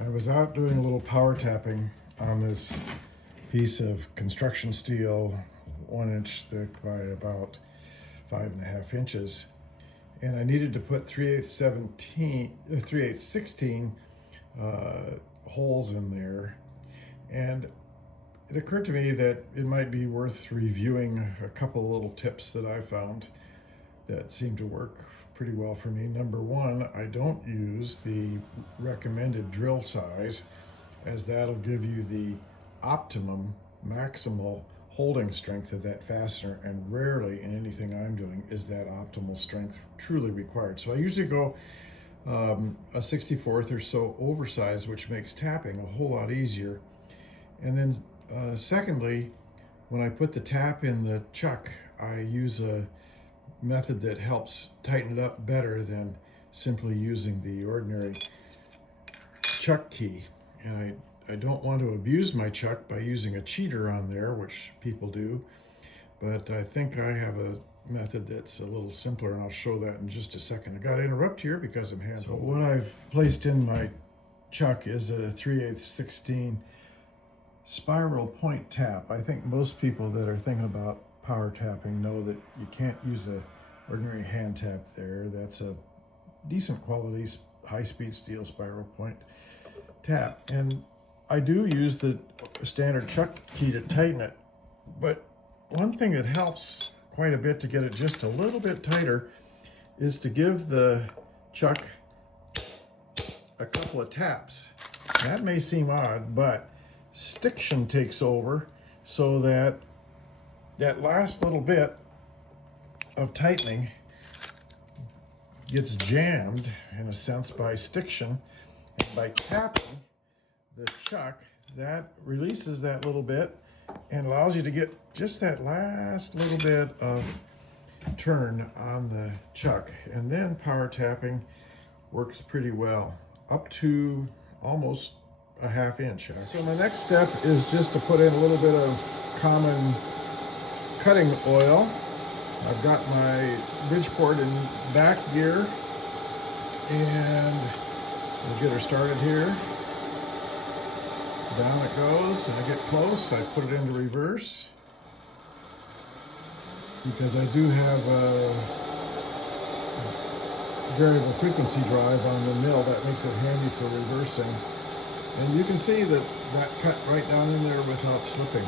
I was out doing a little power tapping on this piece of construction steel, 1 inch thick by about 5.5 inches. And I needed to put 3/8 16 holes in there. And it occurred to me that it might be worth reviewing a couple of little tips that I found that seem to work pretty well for me. Number one, I don't use the recommended drill size, as that'll give you the optimum, maximal holding strength of that fastener, and rarely in anything I'm doing is that optimal strength truly required. So I usually go a 64th or so oversized, which makes tapping a whole lot easier. And then secondly, when I put the tap in the chuck, I use a method that helps tighten it up better than simply using the ordinary chuck key. And I don't want to abuse my chuck by using a cheater on there, which people do, but I think I have a method that's a little simpler, and I'll show that in just a second. I got to interrupt here because I'm hand holding. So what I've placed in my chuck is a 3/8 16 spiral point tap. I think most people that are thinking about power tapping know that you can't use a ordinary hand tap there. That's a decent quality high-speed steel spiral point tap, and I do use the standard chuck key to tighten it, but one thing that helps quite a bit to get it just a little bit tighter is to give the chuck a couple of taps. That may seem odd, but stiction takes over, so that that last little bit of tightening gets jammed, in a sense, by stiction. And by tapping the chuck, that releases that little bit and allows you to get just that last little bit of turn on the chuck. And then power tapping works pretty well, up to almost a 1/2 inch. So my next step is just to put in a little bit of common cutting oil. I've got my Bridgeport in back gear, and we'll get her started here. Down it goes, and I get close, I put it into reverse, because I do have a variable frequency drive on the mill. That makes it handy for reversing. And you can see that cut right down in there without slipping.